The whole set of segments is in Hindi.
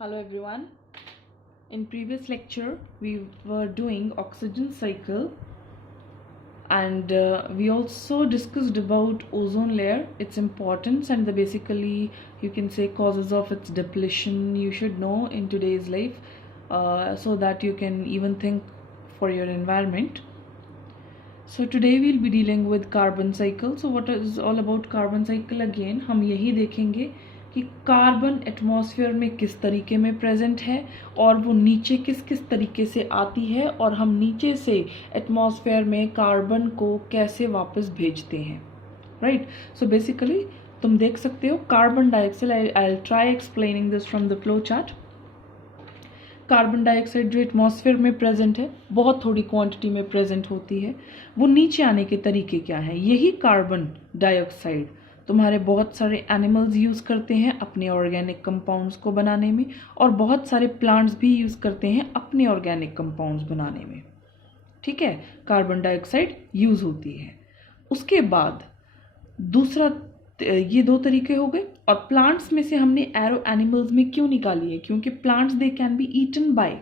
Hello everyone. In previous lecture we were doing oxygen cycle and we also discussed about ozone layer, its importance and the basically you can say causes of its depletion you should know in today's life so that you can even think for your environment. So today we'll be dealing with carbon cycle. So what is all about carbon cycle? Again हम यही देखेंगे कि कार्बन एटमॉस्फेयर में किस तरीके में प्रेजेंट है और वो नीचे किस किस तरीके से आती है और हम नीचे से एटमॉस्फेयर में कार्बन को कैसे वापस भेजते हैं, राइट. सो बेसिकली तुम देख सकते हो carbon dioxide, I will try explaining this from the flow chart. Carbon dioxide जो एटमॉस्फेयर में प्रेजेंट है, बहुत थोड़ी क्वांटिटी में प्रेजेंट होती है. वो नीचे आने के तरीके क्या हैं? यही कार्बन डाइऑक्साइड तुम्हारे बहुत सारे एनिमल्स यूज़ करते हैं अपने ऑर्गेनिक कंपाउंड्स को बनाने में और बहुत सारे प्लांट्स भी यूज़ करते हैं अपने ऑर्गेनिक कंपाउंड्स बनाने में. ठीक है, कार्बन डाइऑक्साइड यूज़ होती है. उसके बाद दूसरा, ये दो तरीके हो गए. और प्लांट्स में से हमने एरो एनिमल्स में क्यों निकाली है? क्योंकि plants they can be eaten by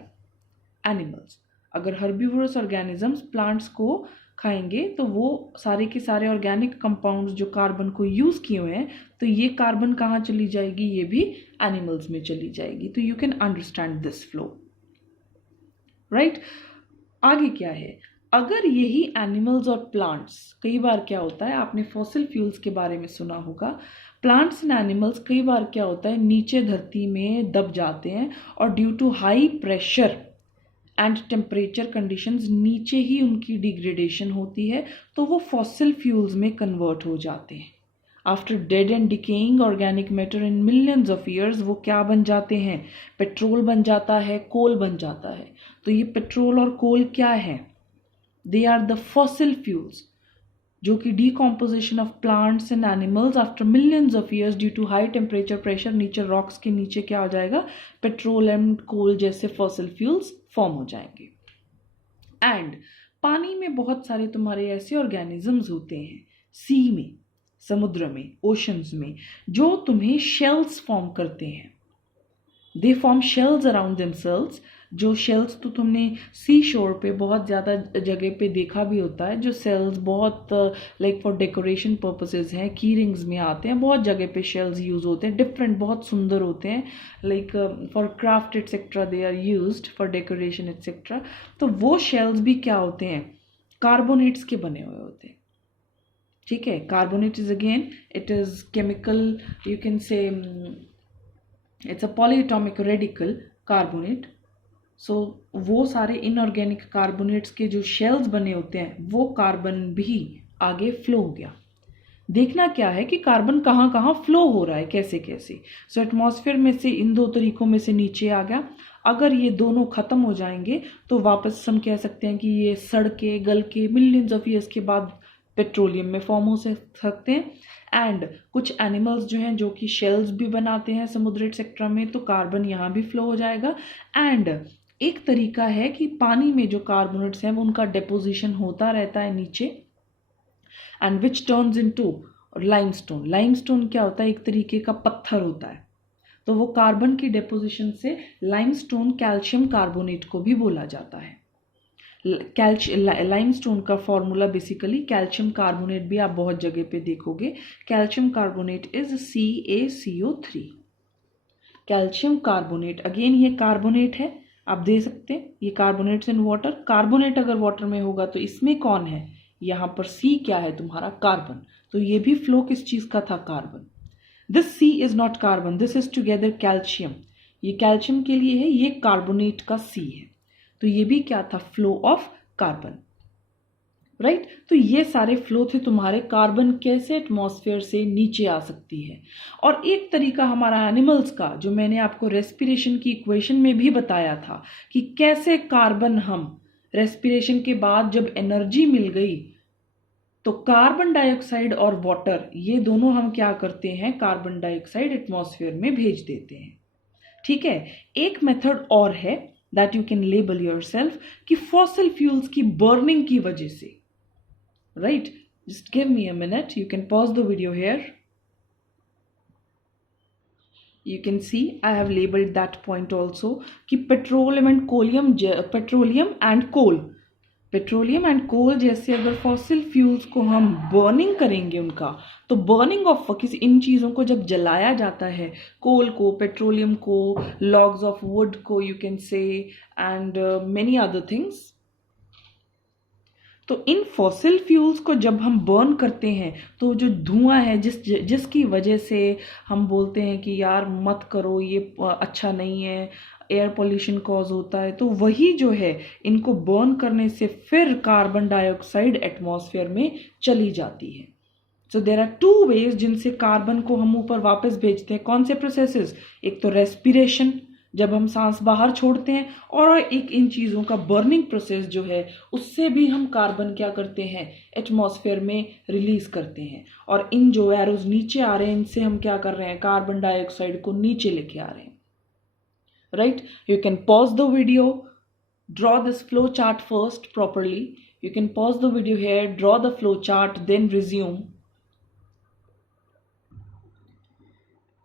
animals. अगर हर्बीवोरस ऑर्गेनिजम्स प्लांट्स को खाएंगे तो वो सारे के सारे ऑर्गेनिक कंपाउंड्स जो कार्बन को यूज किए हुए हैं, तो ये कार्बन कहाँ चली जाएगी? ये भी एनिमल्स में चली जाएगी. तो you can understand this flow, right. आगे क्या है? अगर यही एनिमल्स और प्लांट्स, कई बार क्या होता है, आपने फॉसिल फ्यूल्स के बारे में सुना होगा, प्लांट्स एंड एनिमल्स कई बार क्या होता है नीचे धरती में दब जाते हैं और due to high pressure and temperature conditions नीचे ही उनकी डिग्रेडेशन होती है, तो वो फॉसिल फ्यूल्स में कन्वर्ट हो जाते हैं. After dead and decaying organic matter in millions of years वो क्या बन जाते हैं? पेट्रोल बन जाता है, कोल बन जाता है. तो ये पेट्रोल और कोल क्या है? They are the fossil fuels जो कि decomposition of plants and animals after millions of years due to high temperature pressure, नीचे रॉक्स के नीचे क्या हो जाएगा? पेट्रोल एंड कोल जैसे फॉसिल फ्यूल्स फॉर्म हो जाएंगे. एंड पानी में बहुत सारे तुम्हारे ऐसे ऑर्गेनिजम्स होते हैं, सी में, समुद्र में, ओशंस में, जो तुम्हें शेल्स फॉर्म करते हैं. They form shells around themselves. जो शेल्स तो तुमने सी शोर पे बहुत ज़्यादा जगह पे देखा भी होता है, जो सेल्स बहुत लाइक फॉर डेकोरेशन पर्पसेस हैं, की रिंग्स में आते हैं, बहुत जगह पे शेल्स यूज़ होते हैं, डिफरेंट बहुत सुंदर होते हैं, like for craft etcetera they are used for decoration etcetera. तो वो शेल्स भी क्या होते हैं? कार्बोनेट्स के बने हुए होते हैं. ठीक है, carbonate is again it is chemical, you can say it's a polyatomic radical carbonate. So वो सारे इनऑर्गेनिक कार्बोनेट्स के जो शेल्स बने होते हैं वो कार्बन भी आगे फ्लो हो गया. देखना क्या है कि कार्बन कहाँ कहाँ फ्लो हो रहा है, कैसे कैसे. सो एटमॉस्फेयर में से इन दो तरीकों में से नीचे आ गया. अगर ये दोनों खत्म हो जाएंगे तो वापस हम कह सकते हैं कि ये सड़ के गल के मिलियंस ऑफ ईयर्स के बाद पेट्रोलियम में फॉर्म हो सकते हैं. एंड कुछ एनिमल्स जो हैं जो कि शेल्स भी बनाते हैं समुद्र एक्सेट्रा में, तो कार्बन यहाँ भी फ्लो हो जाएगा. एंड एक तरीका है कि पानी में जो कार्बोनेट्स हैं वो उनका डेपोजिशन होता रहता है नीचे, and which turns into limestone. Limestone क्या होता है? एक तरीके का पत्थर होता है. तो वो कार्बन की डेपोजिशन से लाइमस्टोन कैल्शियम कार्बोनेट को भी बोला जाता है. लाइमस्टोन का फॉर्मूला बेसिकली कैल्शियम कार्बोनेट भी आप बहुत जगह पे देखोगे. Calcium carbonate is CaCO3. Calcium carbonate, again ये कार्बोनेट है, आप दे सकते हैं ये कार्बोनेट्स इन वाटर. कार्बोनेट अगर वाटर में होगा तो इसमें कौन है? यहाँ पर C क्या है? तुम्हारा कार्बन. तो ये भी फ्लो किस चीज का था? Carbon. This C is not carbon, this is together calcium. ये कैल्शियम के लिए है, ये कार्बोनेट का C है. तो ये भी क्या था? Flow of carbon, right. तो ये सारे फ्लो थे तुम्हारे कार्बन कैसे एटमॉस्फेयर से नीचे आ सकती है. और एक तरीका हमारा एनिमल्स का, जो मैंने आपको रेस्पिरेशन की इक्वेशन में भी बताया था कि कैसे कार्बन हम रेस्पिरेशन के बाद जब एनर्जी मिल गई तो कार्बन डाइऑक्साइड और वाटर ये दोनों हम क्या करते हैं? कार्बन डाइऑक्साइड एटमॉस्फेयर में भेज देते हैं. ठीक है, एक मेथड और है that you can label yourself कि fossil fuels की burning की वजह से, right? Just give me a minute, you can pause the video here. You can see I have labeled that point also कि पेट्रोलियम एंड कोल जैसे अगर फॉसिल फ्यूल्स को हम बर्निंग करेंगे उनका, तो बर्निंग ऑफ किसी इन चीज़ों को जब जलाया जाता है, कोल को, पेट्रोलियम को, लॉग्स ऑफ वुड को, यू कैन से, एंड मेनी अदर थिंग्स, तो इन फॉसिल फ्यूल्स को जब हम बर्न करते हैं तो जो धुआं है जिसकी वजह से हम बोलते हैं कि यार मत करो, ये अच्छा नहीं है, एयर पोल्यूशन कॉज होता है, तो वही जो है इनको बर्न करने से फिर कार्बन डाइऑक्साइड एटमॉस्फेयर में चली जाती है। सो देर आर टू वेज जिनसे कार्बन को हम ऊपर वापस भेजते हैं। कौन से प्रोसेसेस? एक तो रेस्पिरेशन, जब हम सांस बाहर छोड़ते हैं, और एक इन चीज़ों का बर्निंग प्रोसेस जो है उससे भी हम कार्बन क्या करते हैं, एटमॉस्फेयर में रिलीज करते हैं। और इन जो एरोज नीचे आ रहे हैं इनसे हम क्या कर रहे हैं, कार्बन डाइऑक्साइड को नीचे लेके आ रहे हैं। Right, you can pause the video, draw this flow chart first properly. You can pause the video here, draw the flow chart, then resume.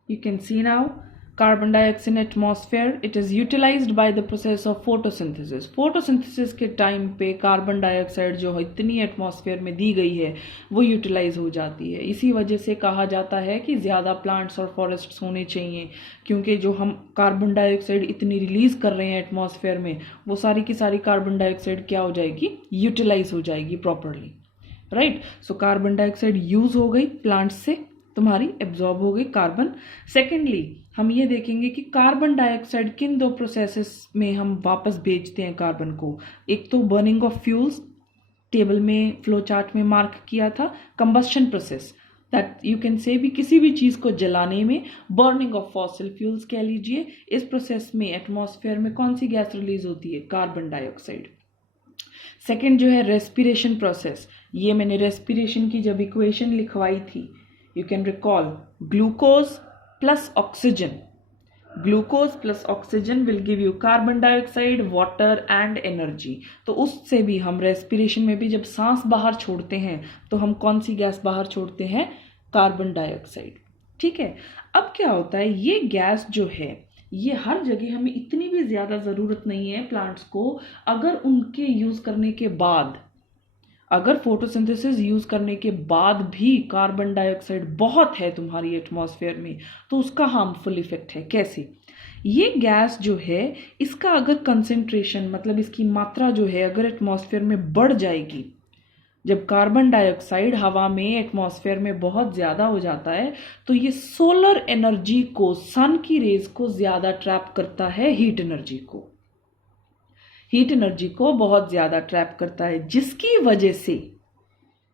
You can see now carbon dioxide in atmosphere, it is utilized by the process of photosynthesis. photosynthesis के टाइम पे कार्बन डाइऑक्साइड जो इतनी एटमॉस्फेयर में दी गई है वो यूटिलाइज हो जाती है। इसी वजह से कहा जाता है कि ज़्यादा प्लांट्स और फॉरेस्ट्स होने चाहिए, क्योंकि जो हम कार्बन डाइऑक्साइड इतनी रिलीज कर रहे हैं एटमॉस्फेयर में, वो सारी की सारी कार्बन डाइऑक्साइड क्या हो जाएगी, यूटिलाइज हो जाएगी properly. Right, so carbon dioxide use हो गई प्लांट्स से, तुम्हारी एब्जॉर्ब हो गई कार्बन। सेकेंडली हम ये देखेंगे कि कार्बन डाइऑक्साइड किन दो प्रोसेसेस में हम वापस भेजते हैं कार्बन को। एक तो बर्निंग ऑफ फ्यूल्स, टेबल में फ्लो चार्ट में मार्क किया था, combustion process, that you can से भी किसी भी चीज़ को जलाने में, बर्निंग ऑफ फॉसिल फ्यूल्स कह लीजिए। इस प्रोसेस में एटमॉस्फेयर में कौन सी गैस रिलीज होती है, कार्बन डाइऑक्साइड। सेकेंड जो है रेस्पिरेशन प्रोसेस, ये मैंने रेस्पिरेशन की जब इक्वेशन लिखवाई थी, you can recall glucose plus oxygen. Glucose plus oxygen will give you carbon dioxide, water and energy. तो उससे भी हम रेस्पिरेशन में भी जब सांस बाहर छोड़ते हैं तो हम कौन सी गैस बाहर छोड़ते हैं, कार्बन डाइऑक्साइड। ठीक है, अब क्या होता है, ये गैस जो है ये हर जगह हमें इतनी भी ज़्यादा ज़रूरत नहीं है प्लांट्स को। अगर उनके यूज़ करने के बाद, अगर फोटोसिंथेसिस यूज करने के बाद भी कार्बन डाइऑक्साइड बहुत है तुम्हारी एटमॉस्फेयर में, तो उसका हार्मफुल इफेक्ट है। कैसे? ये गैस जो है इसका अगर कंसेंट्रेशन, मतलब इसकी मात्रा जो है अगर एटमॉस्फेयर में बढ़ जाएगी, जब कार्बन डाइऑक्साइड हवा में एटमॉस्फेयर में बहुत ज़्यादा हो जाता है तो ये सोलर एनर्जी को, सन की रेज को ज़्यादा ट्रैप करता है, हीट एनर्जी को बहुत ज़्यादा ट्रैप करता है, जिसकी वजह से,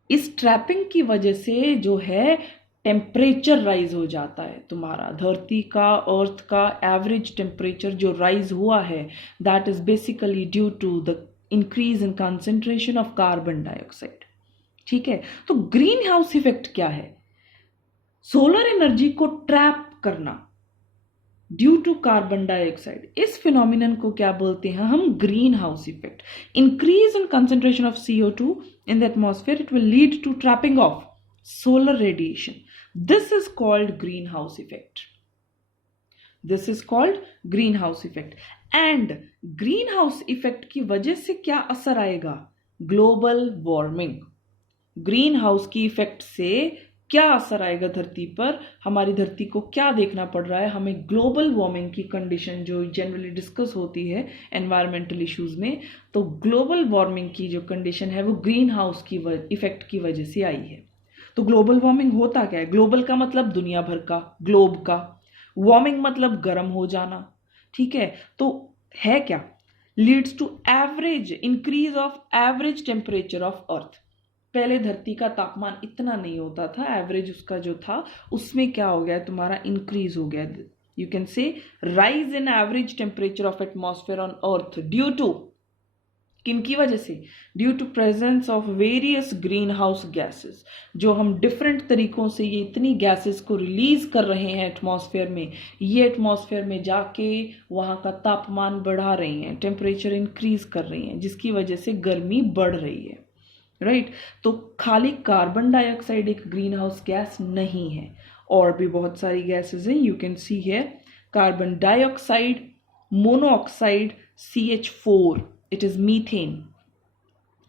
इस ट्रैपिंग की वजह से जो है टेम्परेचर राइज हो जाता है तुम्हारा। धरती का, अर्थ का एवरेज टेम्परेचर जो राइज हुआ है, that is basically due to the increase in concentration of carbon dioxide. ठीक है, तो ग्रीन हाउस इफेक्ट क्या है, सोलर एनर्जी को ट्रैप करना ड्यू टू कार्बन डाइऑक्साइड। इस फिनोमिनन को क्या बोलते हैं हम, green house effect. Increase in concentration of CO2 in the atmosphere, it will lead to trapping of solar radiation. This is called greenhouse effect. This is called greenhouse effect. And greenhouse effect की वजह से क्या असर आएगा, ग्लोबल वार्मिंग। ग्रीन हाउस की इफेक्ट से क्या असर आएगा धरती पर, हमारी धरती को क्या देखना पड़ रहा है, हमें ग्लोबल वार्मिंग की कंडीशन जो जनरली डिस्कस होती है एनवायरमेंटल इश्यूज में, तो ग्लोबल वार्मिंग की जो कंडीशन है वो ग्रीन हाउस की इफेक्ट की वजह से आई है। तो ग्लोबल वार्मिंग होता क्या है, ग्लोबल का मतलब दुनिया भर का, ग्लोब का, वार्मिंग मतलब गर्म हो जाना। ठीक है, तो है क्या, leads to average increase of average temperature of Earth. पहले धरती का तापमान इतना नहीं होता था, एवरेज उसका जो था उसमें क्या हो गया, तुम्हारा इंक्रीज हो गया। You can say rise in average temperature of atmosphere on Earth due to, किन की वजह से, due to presence of various green house gases. जो हम डिफरेंट तरीकों से ये इतनी गैसेस को रिलीज कर रहे हैं एटमॉस्फेयर में, ये एटमॉस्फेयर में जाके वहाँ का तापमान बढ़ा रही हैं, टेम्परेचर इंक्रीज कर रही हैं, जिसकी वजह से गर्मी बढ़ रही है। राइट, तो खाली कार्बन डाइऑक्साइड एक ग्रीन हाउस गैस नहीं है, और भी बहुत सारी गैसेज हैं. You can see here carbon dioxide, monoxide, CH4, it is methane,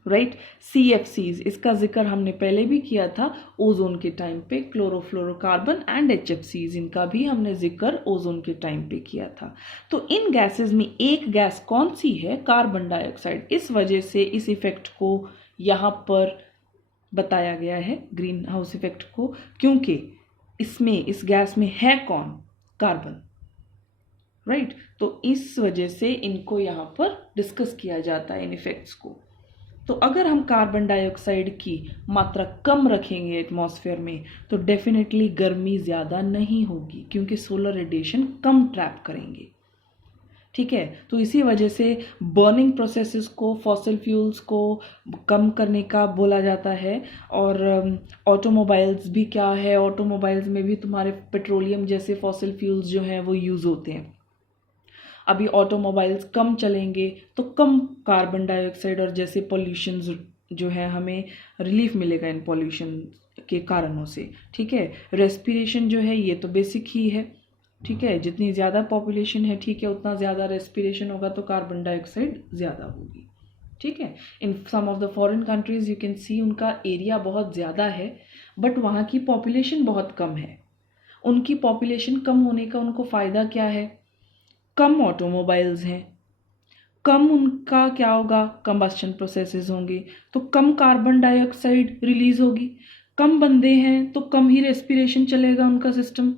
right. CFCs, इसका जिक्र हमने पहले भी किया था ओजोन के टाइम पे. क्लोरोफ्लोरोकार्बन एंड HFCs, इनका भी हमने जिक्र ओजोन के टाइम पे किया था. तो इन गैसेस में एक गैस कौन सी है? Carbon dioxide. इस वजह से इस इफेक्ट को यहाँ पर बताया गया है, ग्रीन हाउस इफेक्ट को, क्योंकि इसमें, इस गैस में है कौन? Carbon, right. तो इस वजह से इनको यहाँ पर डिस्कस किया जाता है, इन इफेक्ट्स को. तो अगर हम कार्बन डाइऑक्साइड की मात्रा कम रखेंगे एटमॉस्फेयर में तो डेफिनेटली गर्मी ज़्यादा नहीं होगी, क्योंकि सोलर रेडिएशन कम ट्रैप करेंगे. ठीक है. तो इसी वजह से बर्निंग प्रोसेसेस को, फॉसिल फ्यूल्स को कम करने का बोला जाता है. और ऑटोमोबाइल्स भी क्या है, ऑटोमोबाइल्स में भी तुम्हारे पेट्रोलियम जैसे फॉसिल फ्यूल्स जो हैं वो यूज़ होते हैं. अभी ऑटोमोबाइल्स कम चलेंगे तो कम कार्बन डाइऑक्साइड और जैसे पॉल्यूशन जो है हमें रिलीफ मिलेगा इन पॉल्यूशन के कारणों से. ठीक है. रेस्पिरेशन जो है ये तो बेसिक ही है. ठीक है. जितनी ज़्यादा पॉपुलेशन है, ठीक है, उतना ज़्यादा रेस्पिरेशन होगा तो कार्बन डाइऑक्साइड ज़्यादा होगी. ठीक है. In some of the foreign countries you can see उनका एरिया बहुत ज़्यादा है बट वहाँ की पॉपुलेशन बहुत कम है. उनकी पॉपुलेशन कम होने का उनको फ़ायदा क्या है? कम ऑटोमोबाइल्स हैं, कम उनका क्या होगा, कंबस्शन प्रोसेसेस होंगे तो कम कार्बन डाइऑक्साइड रिलीज होगी. कम बंदे हैं तो कम ही रेस्पिरेशन चलेगा उनका सिस्टम.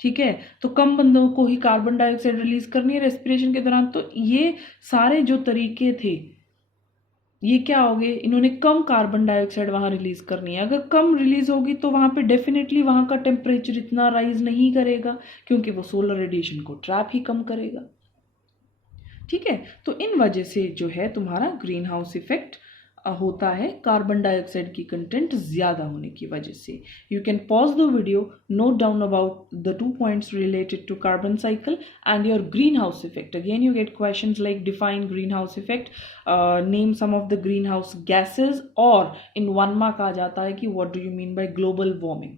ठीक है. तो कम बंदों को ही कार्बन डाइऑक्साइड रिलीज करनी है रेस्पिरेशन के दौरान. तो ये सारे जो तरीके थे ये क्या हो गए, इन्होंने कम कार्बन डाइऑक्साइड वहाँ रिलीज करनी है. अगर कम रिलीज होगी तो वहाँ पे डेफिनेटली वहाँ का टेम्परेचर इतना राइज नहीं करेगा, क्योंकि वो सोलर रेडिएशन को ट्रैप ही कम करेगा. ठीक है. तो इन वजह से जो है तुम्हारा ग्रीन हाउस इफेक्ट होता है कार्बन डाइऑक्साइड की कंटेंट ज़्यादा होने की वजह से. You can pause the video, note down about the 2 points related to carbon cycle and your greenhouse effect. Again you get questions like define greenhouse effect, name some of the greenhouse gases, or in 1 mark आ जाता है कि what do you mean by global warming.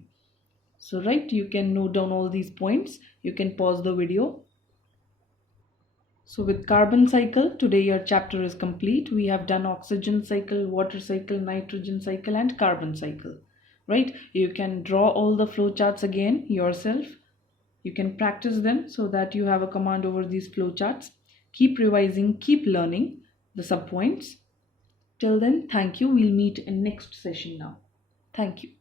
So right, you can note down all these points. You can pause the video. So with carbon cycle, today your chapter is complete. We have done oxygen cycle, water cycle, nitrogen cycle and carbon cycle, right? You can draw all the flow charts again yourself. You can practice them so that you have a command over these flow charts. Keep revising, keep learning the subpoints. Till then, thank you. We'll meet in next session now. Thank you.